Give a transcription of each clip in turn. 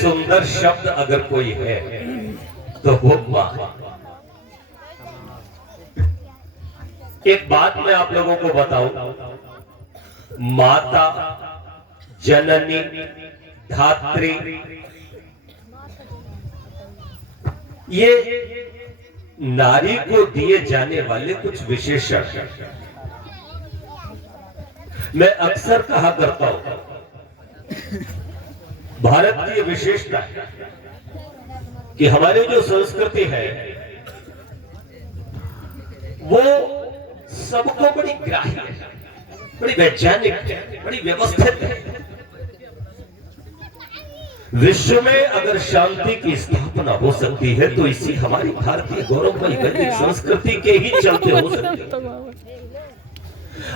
सुंदर शब्द अगर कोई है तो वो मां है। एक बात मैं आप लोगों को बताऊं, माता, जननी, धात्री, ये नारी को दिए जाने वाले कुछ विशेषण हैं। मैं अक्सर कहा करता हूं, भारत की ये विशेषता है कि हमारी जो संस्कृति है वो सबको बड़ी ग्राह्य है, बड़ी वैज्ञानिक है, बड़ी व्यवस्थित है। विश्व में अगर शांति की स्थापना हो सकती है तो इसी हमारी भारतीय गौरवमयी वैदिक संस्कृति के ही चलते हो सकती है।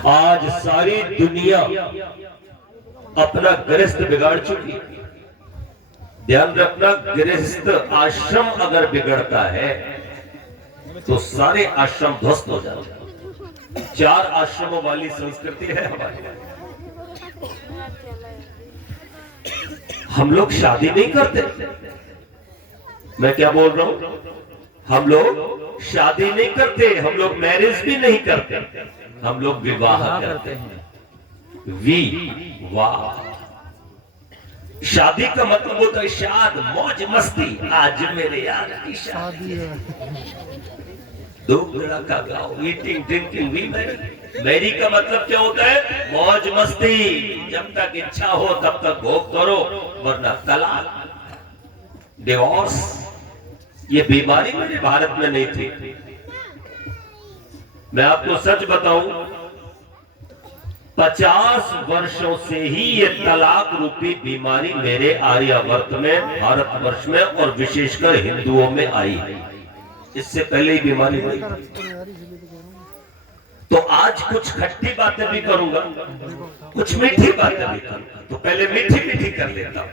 आज सारी दुनिया अपना गृहस्थ बिगाड़ चुकी है। ध्यान रखना, गृहस्थ आश्रम अगर बिगड़ता है तो सारे आश्रम ध्वस्त हो जाते हैं। 4 आश्रमों वाली संस्कृति है हमारी। हम लोग शादी नहीं करते। मैं क्या बोल रहा हूं? हम लोग शादी नहीं करते, हम लोग मैरिज भी नहीं करते, हम लोग विवाह करते हैं। विवाह, शादी का मतलब होता है शाद, मौज मस्ती। आज मेरे यार की शादी है, दो बेड़ा का गाओ, eating drinking we merry. Merry का मतलब क्या होता है? मौज मस्ती। जब तक इच्छा हो तब तक भोग करो, वरना तलाक, डिवोर्स। ये बीमारी मेरे भारत में नहीं थी। मैं आपको सच बताऊं, 50 वर्षों से ही ये तलाक रूपी बीमारी मेरे आर्यावर्त में, भारतवर्ष में और विशेषकर हिंदुओं में आई है। इससे पहले ही बीमारी नहीं। तो आज कुछ खट्टी बातें भी करूंगा, कुछ मीठी बातें भी करूंगा। तो पहले मीठी मीठी कर लेता हूं,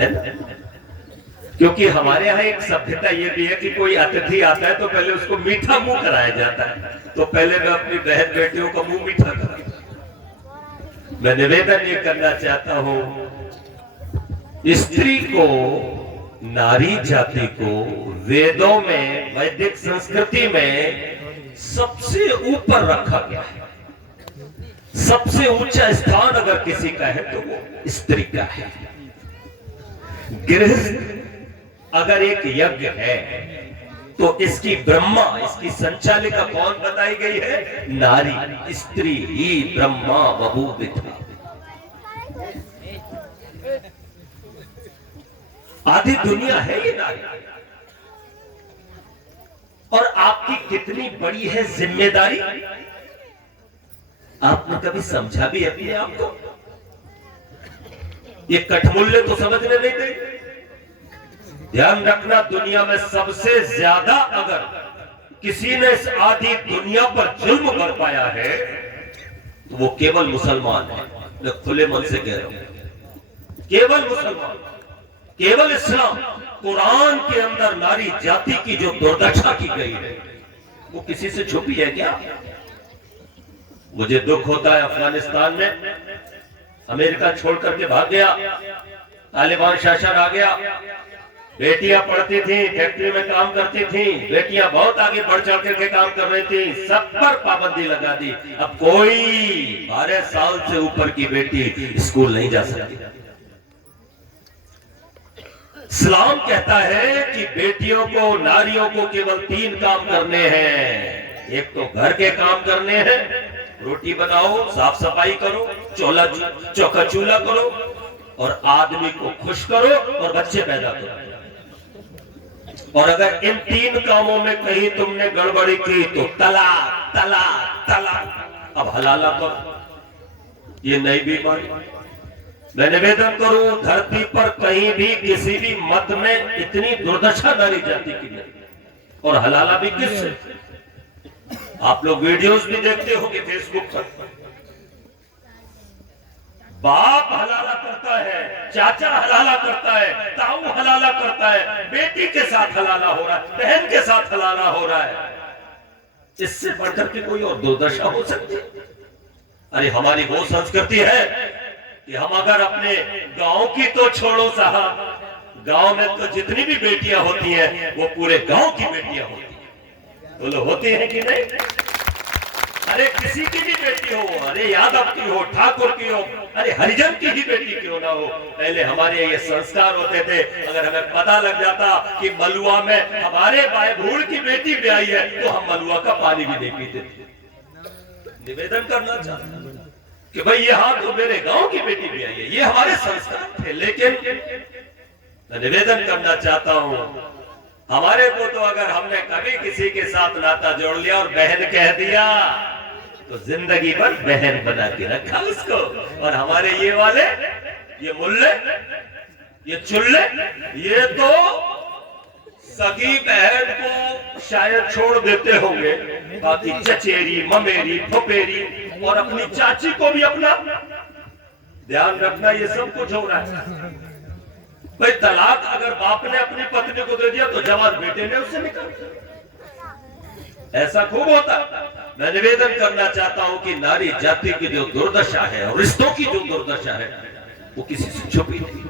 है ना? क्योंकि हमारे यहाँ एक सभ्यता ये भी है कि कोई अतिथि आता है तो पहले उसको मीठा मुंह कराया जाता है। तो पहले मैं अपनी बहन बेटियों का मुंह मीठा कराता। मैं निवेदन ये करना चाहता हूं, स्त्री को, नारी जाति को वेदों में, वैदिक संस्कृति में सबसे ऊपर रखा गया है। सबसे ऊंचा स्थान अगर किसी का है तो वो स्त्री का है। गृहस्थ अगर एक यज्ञ है तो इसकी ब्रह्मा, इसकी संचालिका कौन बताई गई है? नारी। स्त्री ही ब्रह्मा बभूवित। आधी दुनिया है ये नारी। और आपकी कितनी बड़ी है जिम्मेदारी, आपने कभी समझा भी अपने आप को? ये कठमूल्य तो समझने नहीं देंगे। ध्यान रखना, दुनिया में सबसे ज्यादा अगर किसी ने इस आधी दुनिया पर जुल्म कर पाया है तो वो केवल मुसलमान है। मैं खुले मन से कह रहा हूं, केवल मुसलमान, केवल इस्लाम। कुरान के अंदर नारी जाति की जो दुर्दशा की गई है वो किसी से छुपी है क्या? मुझे दुख होता है, अफगानिस्तान में अमेरिका छोड़ करके भाग गया, तालिबान शासन आ गया। बेटियां पढ़ती थी, फैक्ट्री में काम करती थी, बेटियां बहुत आगे बढ़ चढ़ करके काम कर रही थी, सब पर पाबंदी लगा दी। अब कोई 12 साल से ऊपर की बेटी स्कूल नहीं जा सकती। इस्लाम कहता है कि बेटियों को, नारियों को केवल 3 काम करने हैं। एक तो घर के काम करने हैं, रोटी बनाओ, साफ सफाई करो, चौका चूल्हा करो, और आदमी को खुश करो और बच्चे पैदा करो। और अगर इन 3 कामों में कहीं तुमने गड़बड़ी की तो तलाक, तलाक, तलाक। अब हलाला करो। ये नई बीमारी। मैं निवेदन करूं, धरती पर कहीं भी किसी भी मत में इतनी दुर्दशा नारी जाति की नहीं। और हलाला भी किससे? आप लोग वीडियोस भी देखते होंगे फेसबुक पर। बाप हलाला करता है, चाचा हलाला करता है, ताऊ हलाला करता है, बेटी के साथ हलाला हो रहा है, बहन के साथ हलाला हो रहा है। इससे बढ़कर के कोई और दुर्दशा हो सकती है? अरे हमारी वो संस्कृति है कि हम अगर अपने गांव की तो छोड़ो साहब, गांव में तो जितनी भी बेटियां होती हैं वो पूरे गांव की बेटियां होती हैं। बोलो होती हैं कि नहीं? अरे किसी की भी बेटी हो, अरे यादव की हो, ठाकुर की हो, अरे हरिजन की ही बेटी क्यों ना हो, पहले हमारे ये संस्कार होते थे। अगर हमें पता लग जाता कि मलुआ में हमारे भाई भूल की बेटी भी आई है तो हम मलुआ का पानी भी नहीं पीते थे। निवेदन करना चाहता हूं कि भाई ये हाँ तो मेरे गांव की बेटी भी आई है, ये हमारे संस्कार थे। लेकिन मैं निवेदन करना चाहता हूं, हमारे को तो अगर हमने कभी किसी के साथ नाता जोड़ लिया और बहन कह दिया तो जिंदगी भर बहन बना के रखा उसको। और हमारे ये वाले, ये मुल्ले, ये चुल्ले, ये तो सगी बहन को शायद छोड़ देते होंगे, बाकी चचेरी, ममेरी, फुफेरी और अपनी चाची को भी अपना ध्यान रखना। ये सब कुछ हो रहा है भाई। तलाक अगर बाप ने अपनी पत्नी को दे दिया तो जवान बेटे ने उससे निकाल दिया, ऐसा खूब होता। मैं निवेदन करना चाहता हूं कि नारी जाति की जो दुर्दशा है और रिश्तों की जो दुर्दशा है वो किसी से छुपी नहीं।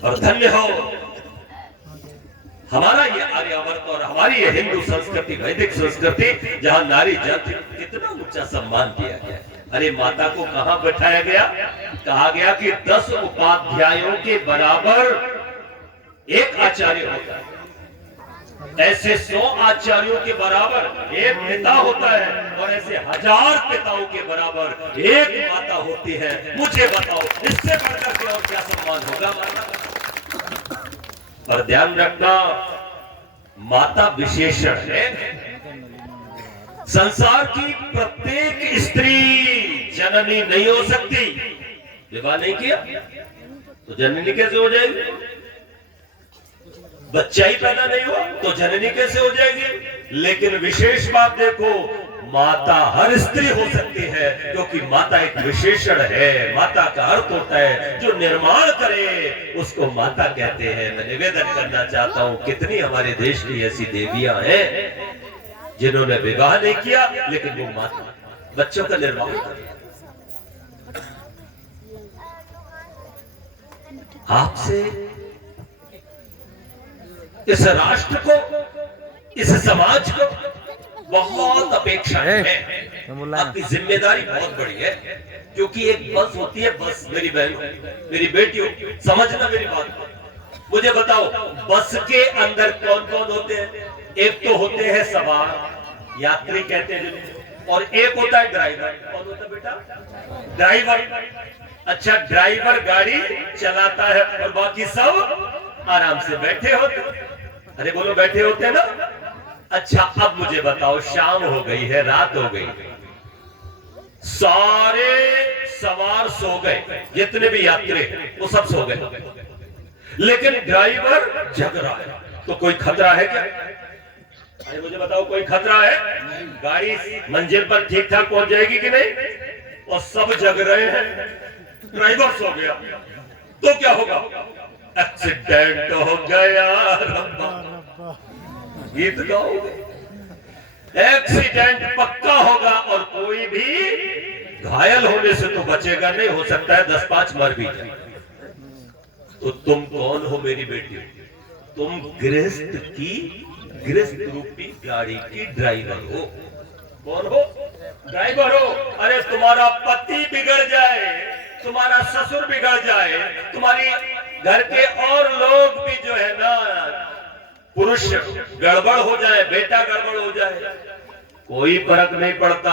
और धन्य हो हमारा ये आर्यावर्त और हमारी ये हिंदू संस्कृति, वैदिक संस्कृति, जहां नारी जाति कितना ऊंचा सम्मान किया गया। अरे माता को कहां बैठाया गया? कहा गया कि 10 उपाध्यायों के बराबर एक आचार्य होता है, ऐसे 100 आचार्यों के बराबर एक पिता होता है और ऐसे 1000 पिताओं के बराबर एक माता होती है। मुझे बताओ इससे बढ़कर के और क्या सम्मान होगा माता का? पर ध्यान रखना, माता विशेषण है। संसार की प्रत्येक स्त्री जननी नहीं हो सकती। विवाह नहीं किया तो जननी कैसे हो जाएगी? बच्चा ही पैदा नहीं हुआ तो जननी कैसे हो जाएगी? लेकिन विशेष बात देखो, माता हर स्त्री हो सकती है, क्योंकि माता एक विशेषण है। माता का अर्थ होता है जो निर्माण करे उसको माता कहते हैं। मैं निवेदन करना चाहता हूं, कितनी हमारे देश की ऐसी देवियां हैं जिन्होंने विवाह नहीं किया लेकिन वो माता बच्चों का निर्माण कर। आपसे इस राष्ट्र को, इस समाज को बहुत अपेक्षा है। आपकी जिम्मेदारी बहुत बड़ी है, क्योंकि एक बस होती है, बस मेरी बहन, मेरी बेटियों, समझना मेरी बात। मुझे बताओ बस के अंदर कौन कौन होते हैं? एक तो होते हैं सवार, यात्री कहते हैं जिन्हें, और एक होता है ड्राइवर। कौन होता है बेटा? ड्राइवर। अच्छा, ड्राइवर गाड़ी चलाता है और बाकी सब आराम से बैठे होते। अरे बोलो बैठे होते ना। अच्छा अब मुझे बताओ, शाम हो गई है, रात हो गई, सारे सवार सो गए, जितने भी यात्री वो सब सो गए, लेकिन ड्राइवर जग रहा है। तो कोई खतरा है क्या? अरे मुझे बताओ, कोई खतरा है? गाड़ी मंजिल पर ठीक ठाक पहुंच जाएगी कि नहीं? और सब जग रहे हैं, ड्राइवर सो गया तो क्या होगा? एक्सीडेंट हो गया। गीत गाओगे, एक्सीडेंट पक्का होगा और कोई भी घायल होने से तो बचेगा नहीं। हो सकता है 10-5 मर भी जाए। तो तुम कौन हो मेरी बेटी? तुम गृहस्थ रूपी गाड़ी की ड्राइवर हो। कौन हो? ड्राइवर हो। अरे तुम्हारा पति बिगड़ जाए, तुम्हारा ससुर बिगड़ जाए, तुम्हारी घर के और लोग भी जो है ना, पुरुष गड़बड़ हो जाए, बेटा गड़बड़ हो जाए, कोई फर्क नहीं पड़ता,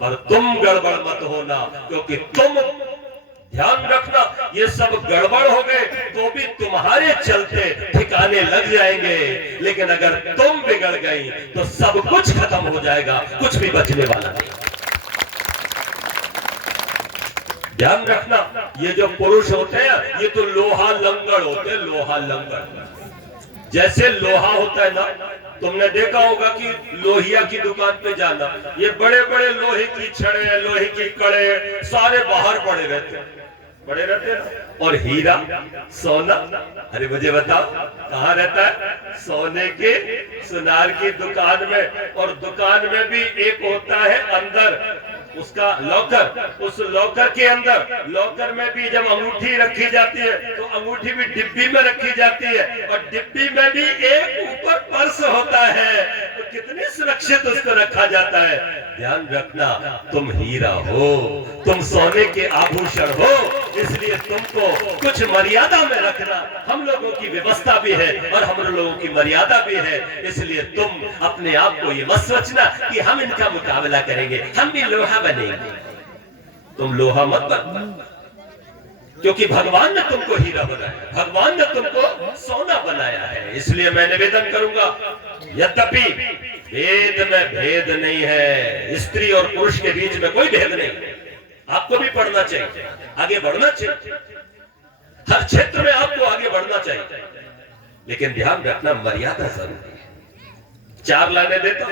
पर तुम गड़बड़ मत होना। क्योंकि तुम ध्यान रखना, ये सब गड़बड़ हो गए तो भी तुम्हारे चलते ठिकाने लग जाएंगे, लेकिन अगर तुम बिगड़ गई तो सब कुछ खत्म हो जाएगा, कुछ भी बचने वाला नहीं। ध्यान रखना, ये जो पुरुष होते हैं ये तो लोहा लंगड़ होते हैं। लोहा लंगड़, जैसे लोहा होता है ना, तुमने देखा होगा कि लोहिया की दुकान पे जाना, ये बड़े बड़े लोहे की छड़े, लोहे की कड़े सारे बाहर पड़े रहते हैं, पड़े रहते हैं। और हीरा, सोना, अरे मुझे बताओ कहाँ रहता है? सोने के, सुनार की दुकान में। और दुकान में भी एक होता है अंदर उसका लॉकर, उस लॉकर के अंदर, लॉकर में भी जब अंगूठी रखी जाती है तो अंगूठी भी डिब्बी में रखी जाती है, और डिब्बी में भी एक ऊपर पर्स होता है, तो कितनी सुरक्षित उसको रखा जाता है। ध्यान रखना, तुम हीरा हो, तुम सोने के आभूषण हो, इसलिए तुमको कुछ मर्यादा में रखना हम लोगों की व्यवस्था भी है और हम लोगों की मर्यादा भी है। इसलिए तुम अपने आप को ये मत सोचना कि हम इनका मुकाबला करेंगे, हम भी लोहा बनेंगे। तुम लोहा मत बनो, क्योंकि भगवान ने तुमको हीरा बनाया, भगवान ने तुमको सोना बनाया है। इसलिए मैं निवेदन करूंगा, यद्यपि वेद में भेद नहीं है, स्त्री और पुरुष के बीच में कोई भेद नहीं, आपको भी पढ़ना चाहिए, आगे बढ़ना चाहिए, हर क्षेत्र में आपको आगे बढ़ना चाहिए, लेकिन ध्यान रखना मर्यादा जरूरी है। 4 लाने देता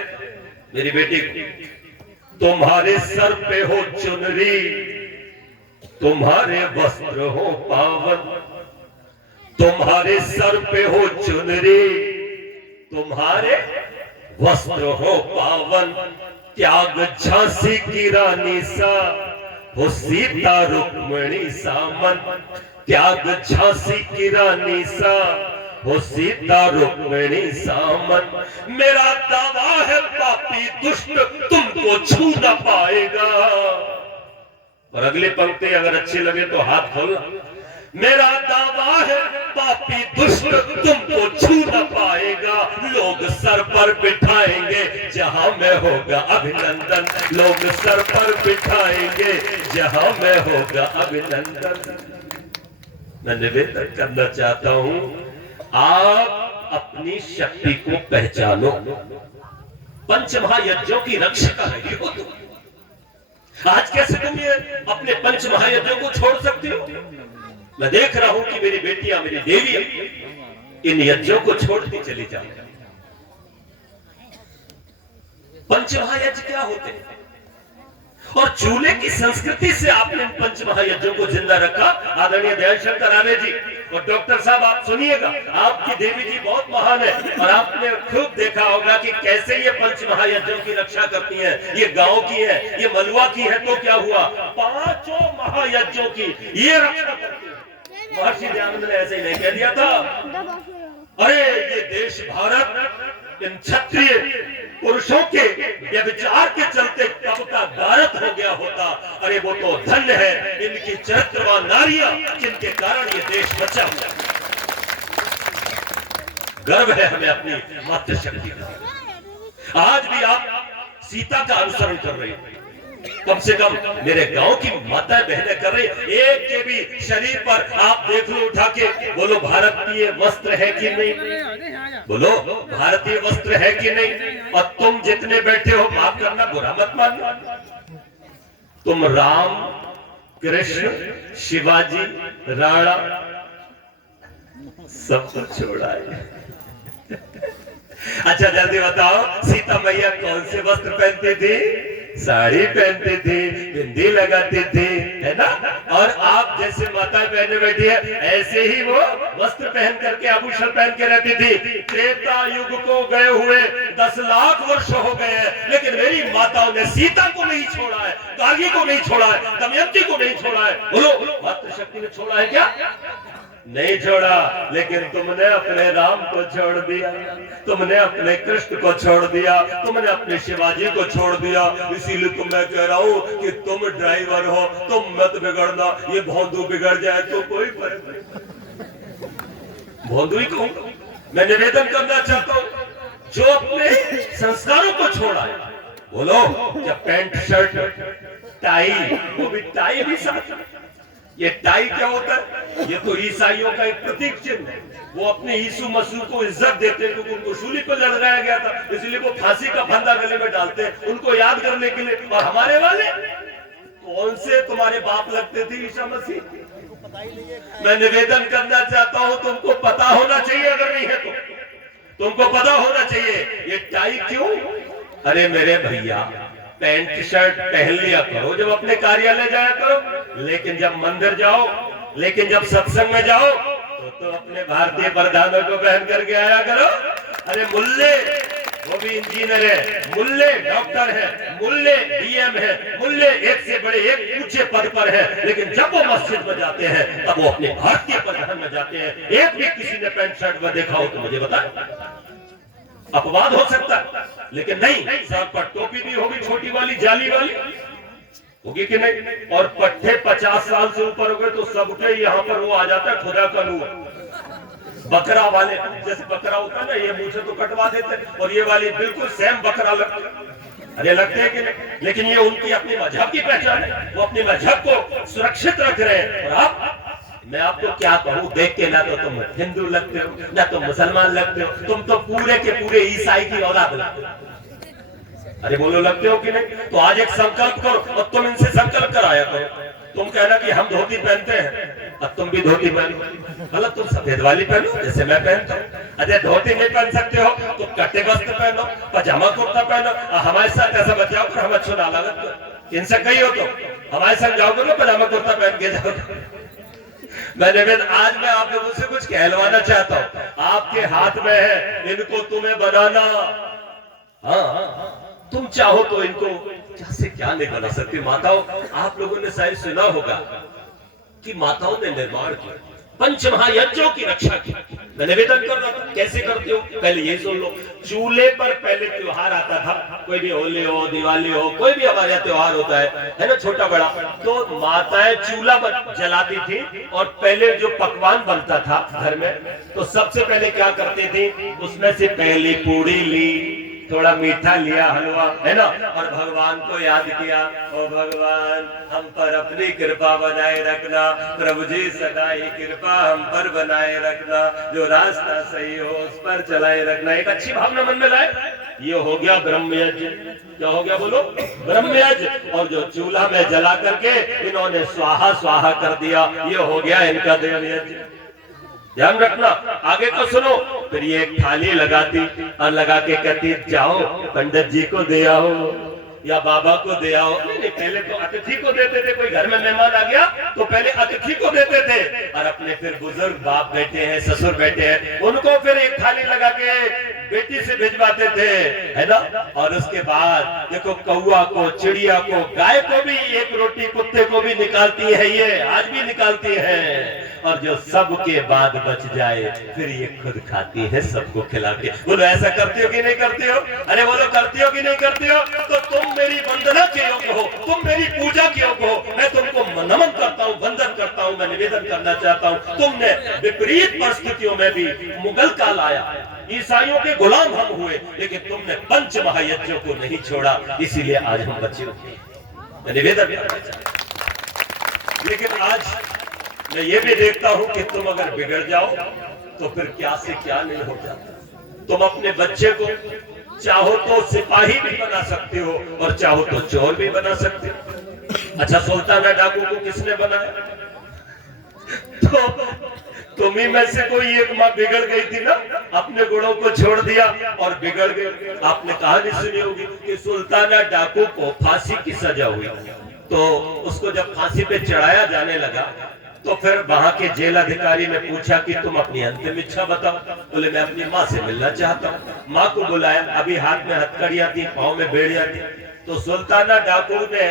मेरी बेटी को, तुम्हारे सर पे हो चुनरी, तुम्हारे वस्त्र हो पावन, तुम्हारे सर पे हो चुनरी, तुम्हारे वस्त्र हो पावन, त्याग झांसी की रानी सा हो सीता रुक्मणी सामन, त्याग झांसी की रानी सा हो सीता रुक्मणी सामन। मेरा दावा है पापी दुष्ट तुमको छू न पाएगा। और अगली पंक्ति अगर अच्छी लगे तो हाथ खोलना। मेरा दावा है पापी दुष्ट तुमको छू न पाएगा, लोग सर पर बिठाएंगे जहां में होगा अभिनंदन, लोग सर पर बिठाएंगे जहां में होगा अभिनंदन। मैं निवेदन करना चाहता हूं, आप अपनी शक्ति को पहचानो, पंचमहायज्ञों की रक्षा रही हो तुम। आज कैसे तुम ये अपने पंचमहायज्ञों को छोड़ सकती हो? मैं देख रहा हूं कि मेरी बेटियां, मेरी देवियां इन यज्ञों को छोड़ती चली जा रही। पंचमहायज्ञ क्या होते हैं? और चूल्हे की संस्कृति से आपने इन पंचमहायज्ञों को जिंदा रखा। आदरणीय दयाशंकर आर्य जी और डॉक्टर साहब, आप सुनिएगा, आपकी देवी जी बहुत महान है और आपने खूब देखा होगा कि कैसे ये पंचमहायज्ञों की रक्षा करती हैं। ये गांव की है, ये मलुआ की है, तो क्या हुआ, 5 महायज्ञों की ये रक्षा करती है। महर्षि दयानंद ने ऐसे ही नहीं कह दिया था, अरे ये देश भारत इन क्षत्रिय पुरुषों के व्यभिचार के चलते कब का गारत हो गया होता। अरे वो तो धन्य है इनकी चरित्रवान नारियां जिनके कारण ये देश बचा हुआ। गर्व है हमें अपनी मातृशक्ति का। आज भी आप सीता का अनुसरण कर रहे हैं, कम से कम मेरे गांव की माता बहनें कर रही। एक के भी शरीर पर आप देख लो उठा के, बोलो भारतीय वस्त्र है कि नहीं, बोलो भारतीय वस्त्र है कि नहीं। और तुम जितने बैठे हो, माफ करना, बुरा मत मानना, तुम राम, कृष्ण, शिवाजी, राणा सब कुछ छोड़ा है। अच्छा जल्दी बताओ, सीता मैया कौन से वस्त्र पहनती थी? साड़ी पहनती थी, बिंदी लगाती थी, है ना। और आप जैसे माता बहने बैठी है, ऐसे ही वो वस्त्र पहन करके, आभूषण पहन के रहती थी। त्रेता युग को गए हुए 10 लाख वर्ष हो गए हैं, लेकिन मेरी माताओं ने सीता को नहीं छोड़ा है, कागी को नहीं छोड़ा है, दमयंती को नहीं छोड़ा है। बोलो मातृशक्ति ने छोड़ा है क्या? नहीं छोड़ा। लेकिन तुमने अपने राम को छोड़ दिया, तुमने अपने कृष्ण को छोड़ दिया, तुमने अपने शिवाजी को छोड़ दिया। इसीलिए तो मैं कह रहा हूं कि तुम ड्राइवर हो, तुम मत बिगड़ना। ये भोंदू बिगड़ जाए तो कोई फर्क नहीं, भोंदू ही कहूं। मैं निवेदन करना चाहता हूं, जो अपने संस्कारों को छोड़ा है, बोलो क्या पैंट शर्ट टाई, वो भी टाई भी साथ। ये टाई क्या होता है? ये तो ईसाइयों का एक प्रतीक चिन्ह है। वो अपने यीशु मसीह को इज्जत देते हैं क्योंकि उनको सूली पर लटकाया गया था, इसलिए वो फांसी का फंदा गले में डालते हैं उनको याद करने के लिए। और हमारे वाले कौन से तुम्हारे बाप लगते थे ईसा मसीह? मैं निवेदन करना चाहता हूं, तुमको पता होना चाहिए, अगर नहीं है तो तुमको पता होना चाहिए ये टाई क्यों। अरे मेरे भैया, पैंट शर्ट पहन लिया करो जब अपने कार्यालय जाया करो, लेकिन जब मंदिर जाओ, लेकिन जब सत्संग में जाओ तो अपने भारतीय प्रधानों को पहन करके आया करो। अरे मुल्ले वो भी इंजीनियर है, मुल्ले डॉक्टर है, मुल्ले डीएम है, मुल्ले एक से बड़े एक ऊंचे पद पर है, लेकिन जब वो मस्जिद में जाते हैं तब वो अपने भारतीय परिधान में जाते हैं। एक भी किसी ने पैंट शर्ट में देखा हो तो मुझे बताए। अपवाद हो सकता है, लेकिन नहीं, सर पर टोपी भी होगी, छोटी वाली जाली वाली होगी कि नहीं। और पट्टे 50 साल से ऊपर हो गए तो सबके यहाँ पर वो आ जाता है खुदा का नूर। बकरा वाले जैसे बकरा होता है ना, ये मुझे तो कटवा देते, और ये वाली बिल्कुल सेम बकरा लगते, अरे लगते हैं कि नहीं। लेकिन ये उनकी अपनी मजहब की पहचान है, वो अपने मजहब को सुरक्षित रख रहे हैं। और आप, मैं आपको क्या कहूँ, देख के ना तो तुम हिंदू लगते हो, ना तुम मुसलमान लगते हो, तुम तो पूरे के पूरे ईसाई की औलाद लगते हो। अरे बोलो लगते हो कि नहीं। तो आज एक संकल्प करो और तुम इनसे संकल्प कराया करो। तुम कहना कि हम धोती पहनते हैं, अब तुम भी धोती पहनो, मतलब तुम सफेद वाली पहनो जैसे मैं पहनता हूँ। अरे धोती नहीं पहन सकते हो तो कट्टे वस्त्र पहनो, पजामा कुर्ता पहनो। हमारे साथ ऐसा बचाओ कर हम अच्छो ना लागत, इनसे कही हो तो हमारे साथ जाओ करो, पजामा कुर्ता पहन के जाओ। आज मैं आप लोगों से कुछ कहलवाना चाहता हूँ, आपके हाथ में है इनको तुम्हें बनाना। हाँ, तुम चाहो तो इनको क्या से क्या नहीं बना सकते। माताओं, आप लोगों ने शायद सुना होगा कि माताओं ने निर्माण किया, पंच महायज्ञों की रक्षा की। मैं निवेदन कर रहा था, कैसे करते हो पहले ये सुन लो। चूल्हे पर पहले त्योहार आता था, कोई भी होली हो, दिवाली हो, कोई भी हमारे यहाँ त्योहार होता है ना, छोटा बड़ा, तो माताएं चूल्हा जलाती थी और पहले जो पकवान बनता था घर में, तो सबसे पहले क्या करती थी, उसमें से पहली पूड़ी ली, थोड़ा मीठा लिया, हलवा, है ना, और भगवान को याद किया, ओ भगवान हम पर अपनी कृपा बनाए रखना, प्रभु जी सदा ही कृपा हम पर बनाए रखना, जो रास्ता सही हो उस पर चलाए रखना। एक अच्छी भावना मन में लाए। ये हो गया ब्रह्म यज्ञ। क्या हो गया बोलो? ब्रह्म यज्ञ। और जो चूल्हा में जला करके इन्होंने स्वाहा स्वाहा कर दिया, ये हो गया इनका देव यज्ञ। ध्यान रखना, आगे तो सुनो। फिर ये एक थाली लगाती और लगा के कहती जाओ पंडित जी को दे आओ या बाबा को दे आओ। नहीं, पहले तो अतिथि को देते थे, कोई घर में मेहमान आ गया तो पहले अतिथि को देते थे, और अपने फिर बुजुर्ग बाप बैठे हैं, ससुर बैठे हैं, उनको फिर एक थाली लगा के बेटी से भिजवाते थे, है ना। और उसके बाद देखो कौआ को, चिड़िया को, गाय को भी एक रोटी, कुत्ते को भी निकालती है, ये आज भी निकालती है। और जो सबके बाद बच जाए फिर ये खुद खाती है सबको खिला के। बोलो ऐसा करते हो कि नहीं करते हो? अरे बोलो करते हो कि नहीं करते हो? तो तुम मेरी वंदना के योग्य हो, तुम मेरी पूजा के योग्य हो। मैं तुमको नमन करता हूँ, वंदन करता हूँ, मैं निवेदन करना चाहता हूँ। तुमने विपरीत परिस्थितियों में भी मुगल काल आया, ईसाइयों के गुलाम हम हुए, लेकिन तुमने पंच महायज्ञों को नहीं छोड़ा, इसीलिए आज हम बचे हुए। मैं निवेदन करना चाहता हूं। लेकिन आज मैं ये भी देखता हूं कि तुम अगर बिगड़ जाओ तो फिर क्या से क्या नहीं हो जाता। तुम अपने बच्चे को चाहो तो सिपाही भी बना सकते हो और चाहो तो चोर भी बना सकते हो। अच्छा, सुल्ताना डाकू को किसने बनाया? तो तुम्ही में से कोई एक माँ बिगड़ गई थी ना, अपने गुणों को छोड़ दिया और बिगड़ गई। आपने कहानी सुनी होगी कि सुल्ताना डाकू को फांसी की सजा हुई, तो उसको जब फांसी पे चढ़ाया जाने लगा तो फिर वहां के जेल अधिकारी ने पूछा कि तुम अपनी अंतिम इच्छा बताओ। बोले मैं अपनी माँ से मिलना चाहता हूँ। माँ को बुलाया, अभी हाथ में हथकड़ियां थी, पाँव में बेड़ियां थी। तो सुल्ताना डाकू ने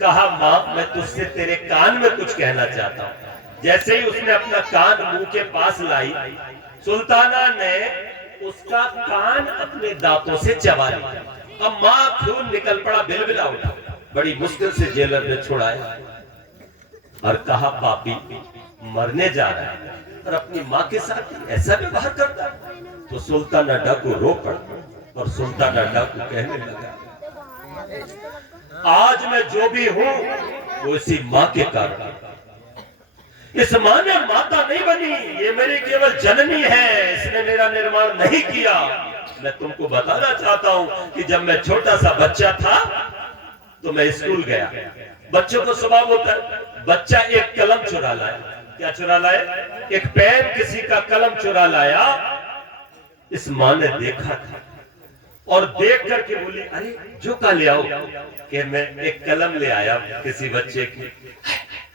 कहा माँ मैं तुझसे तेरे कान में कुछ कहना चाहता हूँ। जैसे ही उसने अपना कान मुंह के पास लाई, सुल्ताना ने उसका कान अपने दांतों से चबा लिया। अब माँ खून निकल पड़ा, बिलबिला उठा। बड़ी मुश्किल से जेलर ने छुड़ाया और कहा पापी मरने जा रहा है और अपनी माँ के साथ ऐसा व्यवहार करता है। तो सुल्ताना डाकू रो पड़ा और सुल्ताना डाकू कहने लगा आज मैं जो भी हूं वो इसी माँ के कारण। इस माँ ने माता नहीं बनी, ये मेरी केवल जननी है, इसने मेरा निर्माण नहीं किया। मैं तुमको बताना चाहता हूं कि जब मैं छोटा सा बच्चा था तो मैं स्कूल गया। बच्चों को स्वभाव होता है, बच्चा एक कलम चुरा लाया। क्या चुरा लाया? एक पेन, किसी का कलम चुरा लाया। इस माँ ने देखा था और देख करके बोली अरे जो का ले आओ, कि मैं एक कलम ले आया किसी बच्चे की।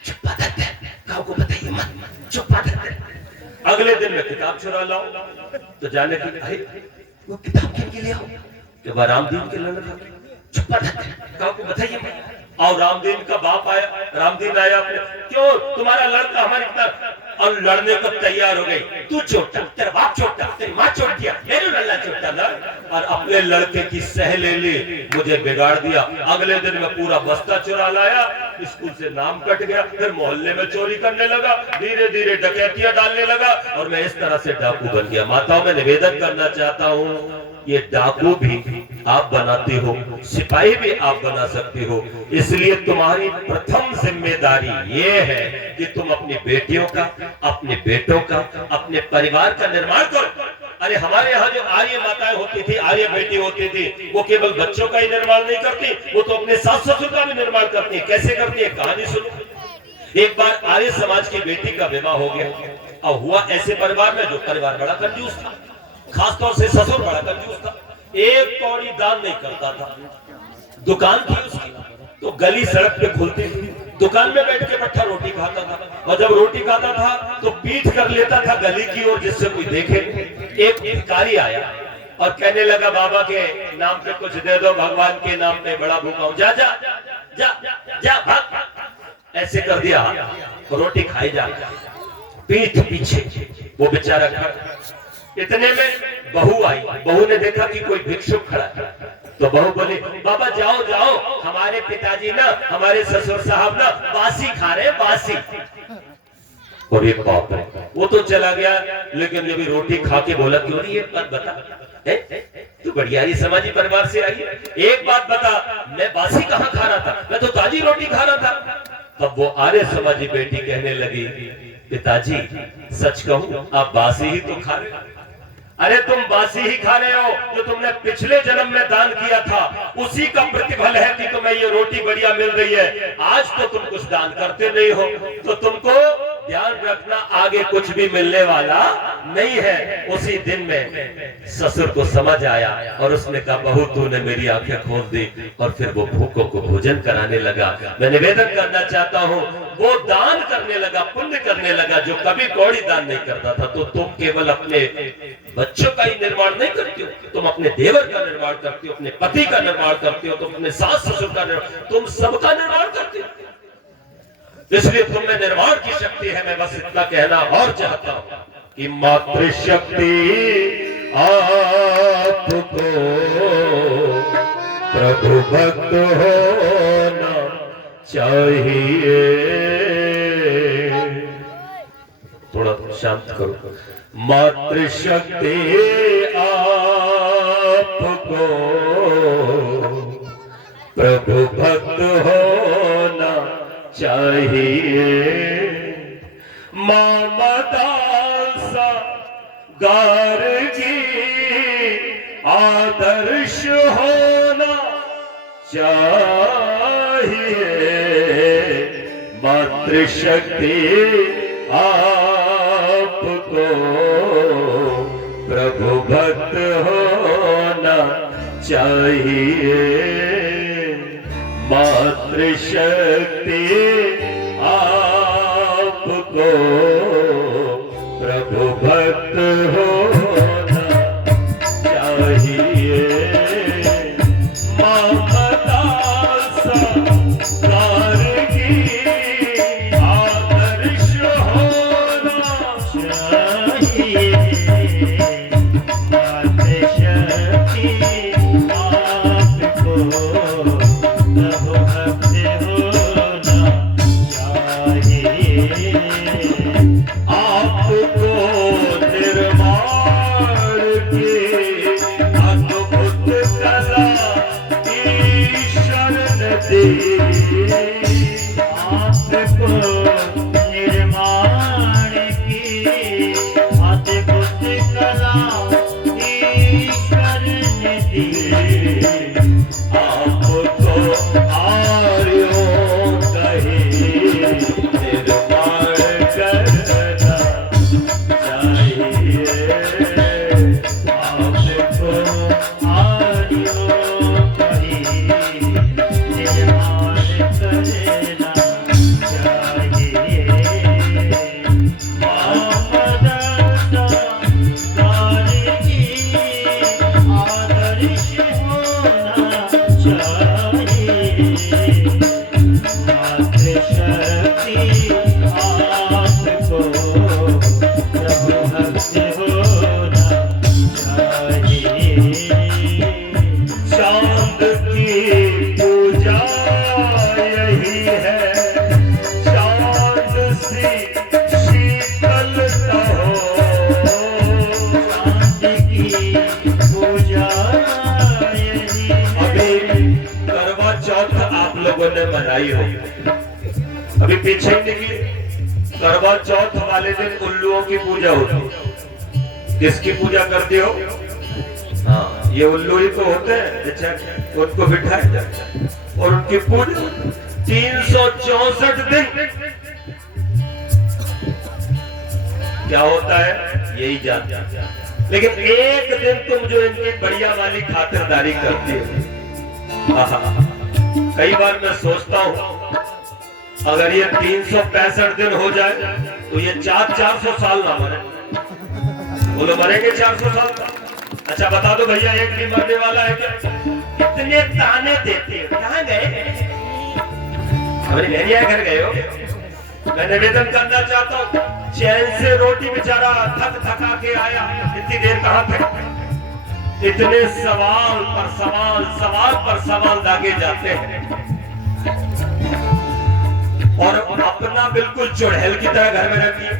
चुप्पा दे, काऊ को बताइए मत, चुप्पा दे। अगले दिन में किताब चुरा लाओ तो जाने की अरे वो किताब के लिए आओ कि वह रामदीन के लड़का छुपा था को बताइए। और रामदीन का बाप आया, रामदीन आया अपने, क्यों तुम्हारा लड़का हमारे किताब, और लड़ने को तैयार हो गई। तू चोटा, तेरा बाप चोटा, तेरी माँ चोट दिया, मेरे लल्ला चोटा ना, और अपने लड़के की सहेली मुझे बिगाड़ दिया। अगले दिन मैं पूरा बस्ता चुरा लाया, स्कूल से नाम कट गया, फिर मोहल्ले में चोरी करने लगा, धीरे धीरे डकैतियां डालने लगा, और मैं इस तरह से डाकू बन गया। माताओं में निवेदन करना चाहता हूँ, ये डाकू भी आप बनाते हो, सिपाही भी आप बना सकते हो। इसलिए तुम्हारी प्रथम जिम्मेदारी ये है कि तुम अपनी बेटियों का, अपने बेटों का, अपने परिवार का निर्माण करो। अरे हमारे यहाँ जो आर्य माताएं होती थी, आर्य बेटी होती थी, वो केवल बच्चों का ही निर्माण नहीं करती, वो तो अपने सास ससुर का भी निर्माण करती है। कैसे करती है, कहानी सुनो। एक बार आर्य समाज की बेटी का विवाह हो गया, और हुआ ऐसे परिवार में जो परिवार बड़ा कंजूस था, खासतौर से ससुर बड़ा कंजूस था, एक कौड़ी दान नहीं करता था। दुकान थी उसकी, तो गली सड़क पे खुलती थी, दुकान में बैठ के बैठा रोटी खाता था, और जब रोटी खाता था तो पीठ कर लेता था गली की ओर, जिससे कोई देखे। एक भिखारी आया और कहने लगा, बाबा के नाम पे कुछ दे दो, भगवान के नाम पे बड़ा भूखा हूं, जा जा जा जा भाग। ऐसे कर दिया, रोटी खाई जा, पीठ पीछे वो बेचारा खड़ा। इतने में बहू आई, बहू ने देखा कि कोई भिक्षुक खड़ा है, तो बहू बोली, बाबा जाओ जाओ, हमारे पिताजी ना, हमारे ससुर साहब ना बासी खा रहे, बासी। और ये बाप रे, वो तो चला गया, लेकिन जब रोटी खा के बोला, क्यों नहीं, ये बात बता, तू बढ़ियारी समाजी परिवार से आई है, एक बात बता, मैं बासी कहाँ खा रहा था, मैं तो ताजी रोटी खा रहा था। तब वो आर्य समाजी बेटी कहने लगी, पिताजी सच कहूं, आप बासी ही तो खा रहे हो। अरे तुम बासी ही खा रहे हो, जो तुमने पिछले जन्म में दान किया था, उसी का प्रतिफल है कि तुम्हें ये रोटी बढ़िया मिल रही है। आज तो तुम कुछ दान करते नहीं हो, तो तुमको ध्यान रखना, आगे कुछ भी मिलने वाला नहीं है। उसी दिन में ससुर को समझ आया, और उसने कहा, बहू तूने मेरी आंखें खोल दी, और फिर वो भूखों को भोजन कराने लगा। मैं निवेदन करना चाहता हूँ, वो दान करने लगा, पुण्य करने लगा, जो कभी कौड़ी दान नहीं करता था। तो तुम केवल अपने बच्चों का ही निर्माण नहीं करते हो, तुम अपने देवर का निर्माण करते हो, अपने पति का निर्माण करते हो, तुम अपने सास ससुर का निर्माण, तुम सबका निर्माण करते हो। इसलिए तुम में निर्माण की शक्ति है। मैं बस इतना कहना और चाहता हूं कि मातृशक्ति आपको प्रभु भक्त होना चाहिए। थोड़ा शांत करो। मातृशक्ति आपको प्रभु भक्त होना चाहिए। ममता सा गार्गी आदर्श होना चाहिए। मातृशक्ति आपको प्रभु भक्त होना चाहिए। मातृशक्ति आपको प्रभु भक्त होना चाहिए। ममता संस्कार की आदर्श होना चाहिए। मातृशक्ति आपको आपको निर्माण की तुमने मनाई हो। अभी पीछे ही निकली, करवा चौथ वाले दिन उल्लुओं की पूजा होती। किसकी पूजा करते हो? हाँ, ये उल्लू ही तो होते हैं। अच्छा, उनको बिठाया जाता है और उनकी पूजा 364 दिन। क्या होता है यही जानते हैं, लेकिन एक दिन तुम जो इनकी बढ़िया वाली खातिरदारी करती हो। कई बार मैं सोचता हूं, अगर ये 365 दिन हो जाए तो ये 400 साल ना मरे। बोलो मरेंगे 400 साल का? अच्छा बता दो भैया, एक भी मरने वाला है क्या? कितने ताने देते हो, कहाँ गए? हमारे भेड़िया घर गए हो? मैं निवेदन करना चाहता हूँ, चैन से रोटी बेचारा थक थका के आया, इतनी देर कहाँ थे? इतने सवाल पर सवाल, सवाल पर सवाल दागे जाते हैं और अपना बिल्कुल चुड़ैल की तरह घर में रखिए।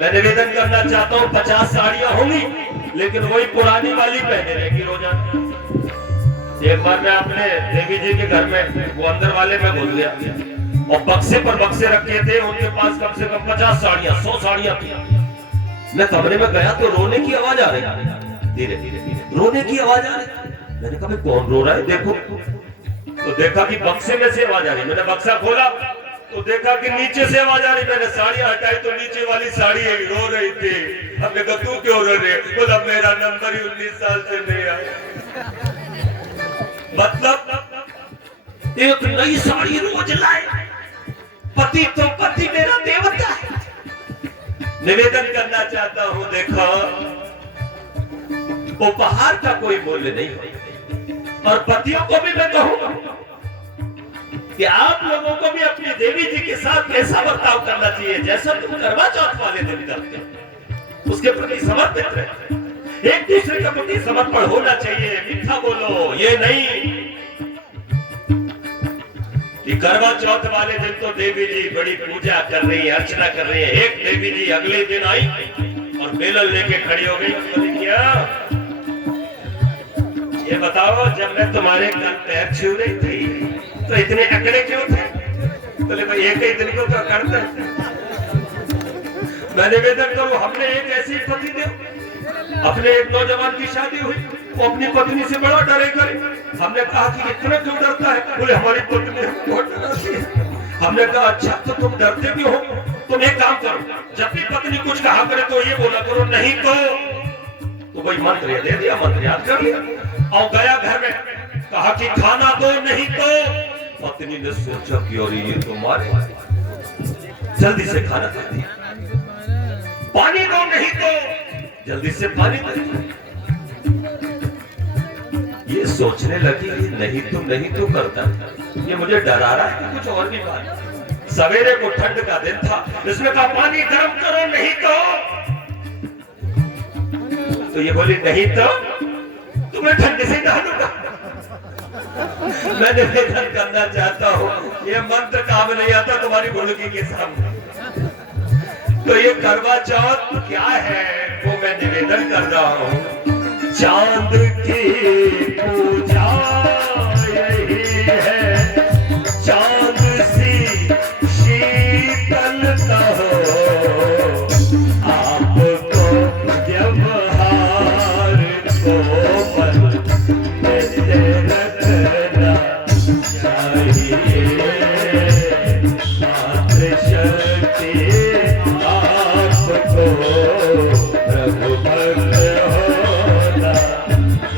मैं निवेदन करना चाहता हूँ, 50 साड़ियां होंगी लेकिन वही पुरानी वाली पहने रहेगी रोजाना। एक बार मैं अपने देवी जी के घर में वो अंदर वाले में घुस गया और बक्से पर बक्से रखे थे, उनके पास कम से कम 50 साड़ियां, 100 साड़ियां थी। मैं कमरे में गया तो रोने की आवाज आ रही, धीरे धीरे रोने की आवाज आ रही। मैंने कहा कौन रो रहा है, देखो तो देखा कि बक्से में से आवाज आ रही। मैंने बक्सा खोला तो देखा कि नीचे से आवाज आ रही। मैंने साड़ियां हटाई तो नीचे वाली साड़ी रो रही थी। हमने कहा तू क्यों रो रहे? बोला मेरा नंबर ही 19 साल से नहीं आया। मतलब एक नई साड़ी रोज लाए। पति तो पति मेरा देवता है। निवेदन करना चाहता हूं, देखो उपहार का कोई मूल्य नहीं है। और पतियों को भी मैं कहूंगा कि आप लोगों को भी अपनी देवी जी के साथ कैसा बर्ताव करना चाहिए, जैसा तुम करवा चौथ वाले दिन करते हो उसके प्रति समर्पित रहे। एक दूसरे के प्रति समर्पण होना चाहिए। मीठा बोलो, ये नहीं कि करवा चौथ वाले दिन तो देवी जी बड़ी पूजा कर रही है, अर्चना कर रही है। एक देवी जी अगले दिन आई और बेलन लेके खड़ी हो गई। बोली क्या ये बताओ, जब मैं तुम्हारे कान पैर छू रही थी तो इतने अकड़े क्यों थे? बोले भाई एक ही दिन को तो अकड़ते। मैं निवेदन करूं, हमने एक ऐसी पति दे, अपने एक नौजवान की शादी हुई, वो अपनी पत्नी से बड़ा डरे करे। हमने कहा कि इतना क्यों डरता है? बोले हमारी पत्नी हमको बहुत डराती है। हमने कहा अच्छा तो तुम डरते क्यों हो? तुम एक काम करो, जब भी पत्नी कुछ कहा करे तो ये बोला करो नहीं तो वही मंत्र दे दिया, मंत्र याद कर लिया और गया घर में, कहा कि खाना दो नहीं तो। पत्नी ने सोचा कि और ये तो मारे, जल्दी से खाना दे दिया। पानी दो नहीं तो, जल्दी से पानी दे दिया। ये सोचने लगी नहीं तो करता, ये मुझे डरा रहा है कुछ और भी बात। सवेरे को ठंड का दिन था, इसमें कहा पानी गर्म करो नहीं तो ये बोली नहीं तो तुम्हें ठंड से डालूंगा। मैं निवेदन करना चाहता हूँ, ये मंत्र काम नहीं आता तुम्हारी गुड़की के सामने। तो ये करवा चौथ क्या है वो मैं निवेदन कर रहा हूँ। चांद की पूजा यही है, चांद सी शीतलता हो, आपको व्यवहार को बल देते रखना चाहिए। मातृशक्ति आपको प्रभु भक्त होना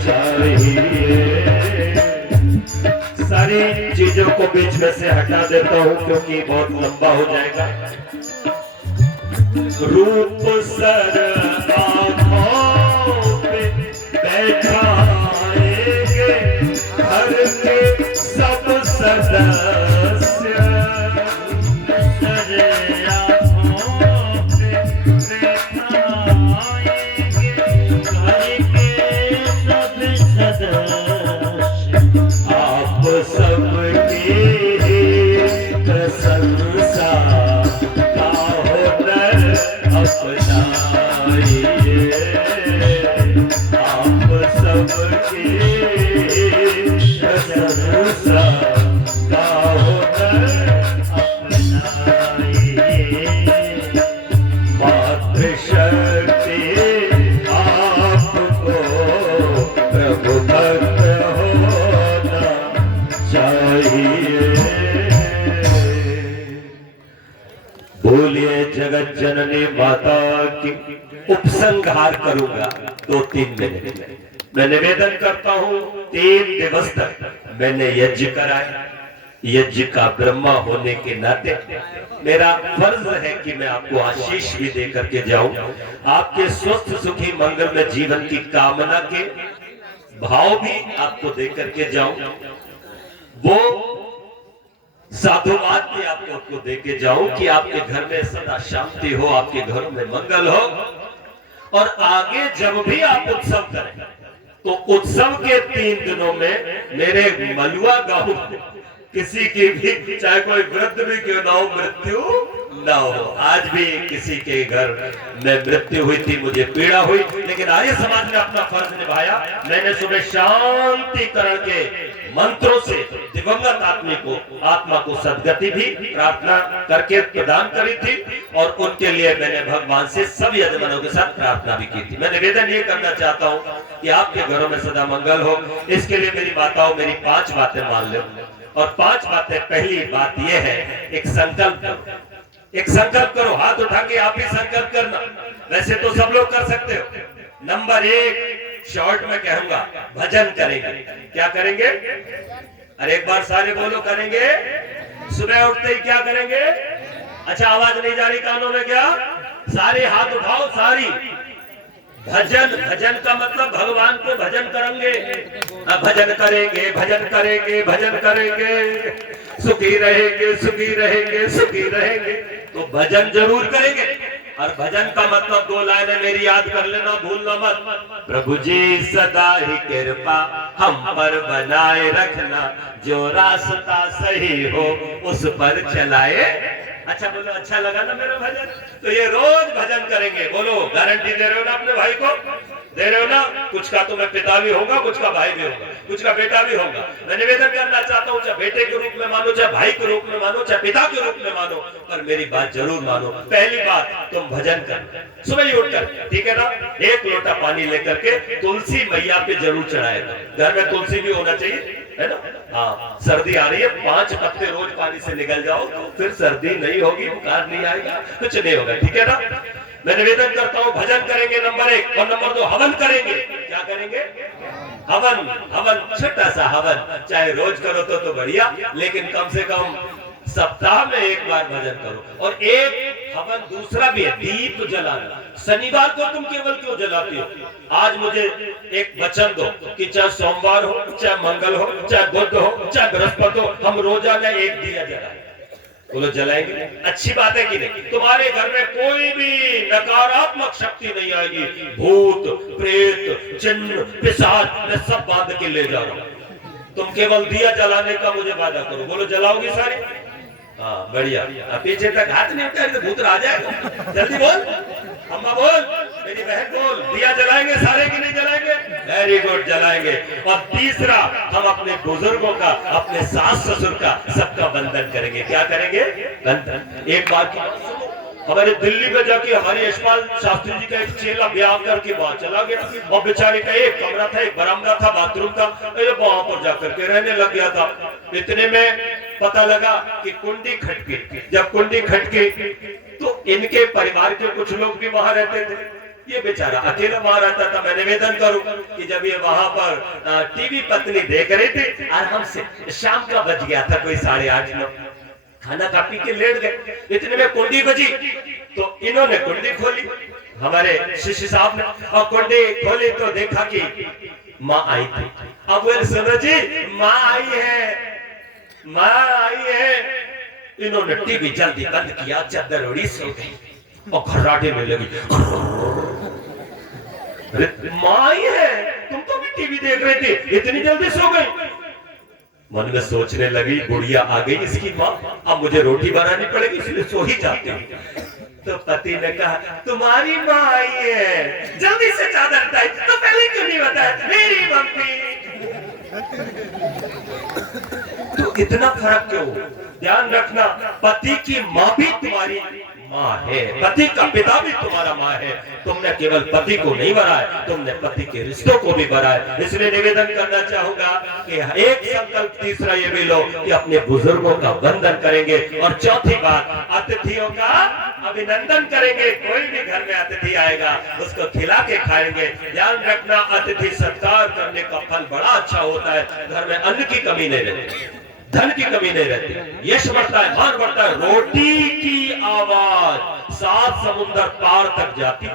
चाहिए। सारी चीजों को बीच में से हटा देता हूं क्योंकि बहुत लंबा हो जाएगा। रूप सर आँखों पे बैठाएंगे घर के सब सदस्य, सर आँखों पे बैठाएंगे घर के सब सदस्य। आप सबकी प्रशंसा का हुनर अपना अपनी माता की उपसंहार करूंगा 2-3 मिनट में। मैं निवेदन करता हूं 3 दिवस तक मैंने यज्ञ कराया। यज्ञ का ब्रह्मा होने के नाते मेरा फर्ज है कि मैं आपको आशीष भी दे करके जाऊं, आपके स्वस्थ सुखी मंगलमय जीवन की कामना के भाव भी आपको दे करके जाऊं, वो साधुवाद भी आपको दे के जाऊं कि आपके घर में सदा शांति हो, आपके घरों में मंगल हो। और आगे जब भी आप उत्सव करें तो उत्सव के 3 दिनों में मेरे मलुआ गांव किसी की भी, चाहे कोई वृद्ध भी क्यों ना हो, मृत्यु ना हो। आज भी किसी के घर में मृत्यु हुई थी, मुझे पीड़ा हुई, लेकिन आर्य समाज ने अपना फर्ज निभाया। मैंने सुबह शांतिकरण के मंत्रों से दिवंगत आत्मा को सदगति भी प्रार्थना करके प्रदान करी थी, और उनके लिए मैंने भगवान से सब यजमानों के साथ प्रार्थना भी की थी। मैं निवेदन ये करना चाहता हूँ कि आपके घरों में सदा मंगल हो। इसके लिए मेरी माताओं मेरी 5 बातें मान लो, और 5 बातें। पहली बात यह है, एक संकल्प करो। एक संकल्प करो, हाथ उठा के आप ही संकल्प करना, वैसे तो सब लोग कर सकते हो। नंबर 1, शॉर्ट में कहूंगा, भजन करेंगे। क्या करेंगे? अरे एक बार सारे बोलो, करेंगे। सुबह उठते ही क्या करेंगे? अच्छा, आवाज नहीं जा रही कानों में क्या? सारे हाथ उठाओ, सारी। भजन, भजन का मतलब भगवान को भजन करेंगे। भजन करेंगे, भजन करेंगे, भजन करेंगे, सुखी रहेंगे, सुखी रहेंगे, सुखी रहेंगे। तो भजन जरूर करेंगे। और भजन का मतलब 2 लाइनें मेरी याद कर लेना, भूलना मत। प्रभु जी सदा ही कृपा हम पर बनाए रखना, जो रास्ता सही हो उस पर चलाए। अच्छा बोलो, अच्छा लगा ना मेरा भजन? तो ये रोज भजन करेंगे। बोलो, गारंटी दे रहे हो ना अपने भाई को? दे रहे हो ना? कुछ का तो मैं पिता भी होगा, कुछ का भाई भी होगा, कुछ का बेटा भी होगा। मैं निवेदन करना चाहता हूँ, चाहे बेटे के रूप में मानो, चाहे भाई के रूप में मानो, चाहे पिता के रूप में मानो, पर मेरी बात जरूर मानो। पहली बात, तुम भजन कर सुबह ही उठकर, ठीक है ना? 1 लोटा पानी लेकर के तुलसी मैया पे जरूर चढ़ाएगा। घर में तुलसी भी होना चाहिए, है ना? हाँ, सर्दी आ रही है, 5 पत्ते रोज पानी से निकल जाओ तो फिर सर्दी नहीं होगी, बुखार नहीं आएगा, कुछ नहीं होगा, ठीक है ना? मैं निवेदन करता हूँ, भजन करेंगे नंबर 1, और नंबर 2 हवन करेंगे। क्या करेंगे? हवन। हवन, छोटा सा हवन, चाहे रोज करो तो बढ़िया, लेकिन कम से कम सप्ताह में 1 बार भजन करो। और एक हवन दूसरा भी है, दीप जलाना। शनिवार को तुम केवल क्यों जलाती हो? आज मुझे एक वचन दो कि चाहे सोमवार हो, चाहे मंगल हो, चाहे बुध हो, चाहे बृहस्पति हो, हम रोजाना 1 दिया जलाएं। बोलो, जलाएंगे? अच्छी बात है कि नहीं? तुम्हारे घर में कोई भी नकारात्मक शक्ति नहीं आएगी। भूत, प्रेत, जिन्न, पिशाच, मैं सब बांध के ले जा रहा हूं। तुम केवल दिया जलाने का मुझे वादा करो। बोलो, जलाओगी सारे? हाँ, बढ़िया। पीछे तक हाथ नहीं उठाए तो भूत आ जाएगा। जल्दी बोल, अम्मा बोल, मेरी बहन बोल। दिया जलाएंगे सारे कि नहीं जलाएंगे? Very good, जलाएंगे। और तीसरा, हम अपने बुजुर्गों का, अपने सास ससुर का, सबका वंदन करेंगे। क्या करेंगे? वंदन। एक बार की बात सुनो, हमारे दिल्ली में जाके हमारे यशपाल शास्त्री जी का एक चेला ब्याह करके वहां चला गया, और बेचारे का एक कमरा था, एक बरामदा था, बाथरूम था, वहां पर जाकर के रहने लग गया था। इतने में पता लगा कि कुंडी खटकी। जब कुंडी खटकी तो इनके परिवार के कुछ लोग भी वहां रहते थे, ये बेचारा अकेला वहां रहता था। मैं निवेदन करूं कि जब ये वहां पर टीवी पत्नी देख रहे थे, और हमसे शाम का बज गया था कोई 8:30-9, खाना खा पी के लेट गए। इतने में कुंडी बजी तो इन्होंने कुंडी खोली, हमारे शिष्य साहब ने, और कुंडी खोली तो देखा कि माँ आई थी। अब बोले, सुनो जी, माँ आई है, माँ आई है। इन्होंने टीवी जल्दी बंद किया, चादर ओढ़ी, सो गई और खर्राटे में लगी। अरे माँ आई है, तुम तो भी टीवी देख रहे थे, इतनी जल्दी सो गई? मन में सोचने लगी, बुढ़िया आ गई इसकी माँ, अब मुझे रोटी बनानी पड़ेगी, इसलिए सो ही जाती हूँ। तो पति ने कहा, तुम्हारी माँ आई है, जल्दी से चादर हटाई, तो पहले क्यों नहीं बताया? मेरी मम्मी। तो इतना फर्क क्यों? ध्यान रखना, पति की माँ भी तुम्हारी माँ है, पति का पिता भी तुम्हारा माँ है। तुमने केवल पति को नहीं बनाया, तुमने पति के रिश्तों को भी बनाया। इसलिए निवेदन करना चाहूंगा कि एक संकल्प तीसरा ये भी लो कि अपने बुजुर्गों का वंदन करेंगे। और चौथी बात, अतिथियों का अभिनंदन करेंगे। कोई भी घर में अतिथि आएगा उसको खिला के खाएंगे। ध्यान रखना, अतिथि सत्कार करने का फल बड़ा अच्छा होता है। घर में अन्न की कमी नहीं रहती, धन की कमी नहीं रहती, यश बढ़ता है, मान बढ़ता है। रोटी की आवाज 7 समुंदर पार तक जाती।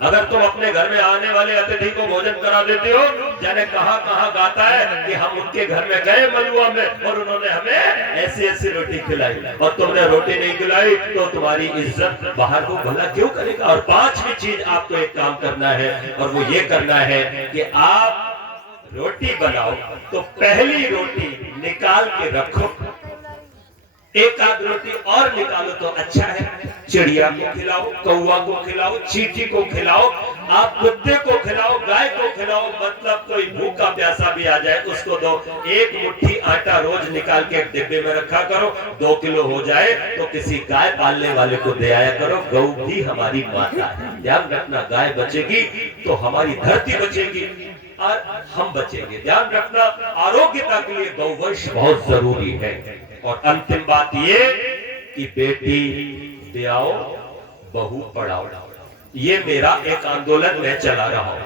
अगर तुम अपने घर में आने वाले अतिथि को भोजन करा देते हो, जाने कहां कहां गाता है कि हम उनके घर में गए मलुआ में और उन्होंने हमें ऐसी ऐसी रोटी खिलाई, और तुमने रोटी नहीं खिलाई तो तुम्हारी इज्जत बाहर को भला क्यों करेगा। और 5वीं चीज आपको एक काम करना है, और वो ये करना है कि आप रोटी बनाओ तो पहली रोटी निकाल के रखो, एक आध रोटी और निकालो तो अच्छा है। चिड़िया को खिलाओ, कौवा को खिलाओ, चींटी को खिलाओ, आप कुत्ते को खिलाओ, गाय को खिलाओ, मतलब कोई भूखा प्यासा भी आ जाए उसको दो। एक मुट्ठी आटा रोज निकाल के एक डिब्बे में रखा करो, 2 किलो हो जाए तो किसी गाय पालने वाले को दे आया करो। गौ भी हमारी माता है, ध्यान रखना, गाय बचेगी तो हमारी धरती बचेगी और हम बचेंगे। ध्यान रखना, आरोग्यता के लिए गौवंश बहुत जरूरी है। और अंतिम बात ये कि बेटी ब्याओ बहू पढ़ाओ, ये मेरा एक आंदोलन मैं चला रहा हूं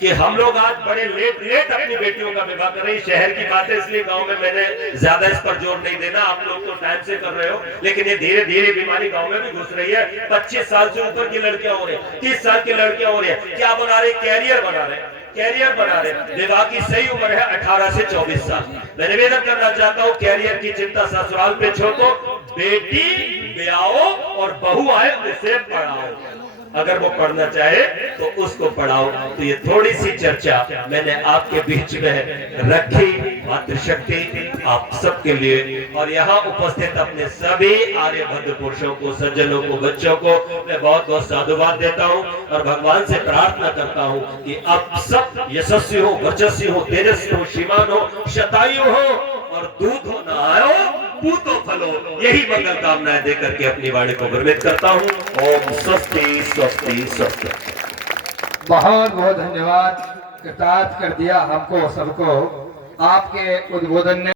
कि हम लोग आज बड़े लेट अपनी बेटियों का विवाह कर रहे हैं। शहर की बात है इसलिए गांव में मैंने ज्यादा इस पर जोर नहीं देना, आप लोग तो टाइम से कर रहे हो, लेकिन ये धीरे धीरे बीमारी गांव में भी घुस रही है। 25 साल से ऊपर की लड़कियां हो रही है, 30 साल की लड़कियां हो रही है। क्या बना रहे? कैरियर बना रहे, कैरियर बना रहे। विवाह की सही उम्र है 18 से 24 साल। मैं निवेदन करना चाहता हूँ, कैरियर की चिंता ससुराल पे छोड़ो, बेटी ब्याओ और बहू आए उसे पढ़ाओ। अगर वो पढ़ना चाहे तो उसको पढ़ाओ। तो ये थोड़ी सी चर्चा मैंने आपके बीच में रखी, मातृशक्ति आप सबके लिए। और यहाँ उपस्थित अपने सभी आर्यभद्र पुरुषों को, सज्जनों को, बच्चों को मैं बहुत बहुत साधुवाद देता हूँ और भगवान से प्रार्थना करता हूँ कि आप सब यशस्वी हो, वर्चस्वी हो, तेजस्वी हो, श्रीमान हो, शतायु हो और दूध हो, न आयो पूतो फलो। यही मंगल कामनाएं देकर के अपनी वाणी को विरमित करता हूँ। ओम स्वस्ति स्वस्ति स्वस्ति। बहुत बहुत धन्यवाद, कृतार्थ कर दिया हमको सबको आपके उद्बोधन ने।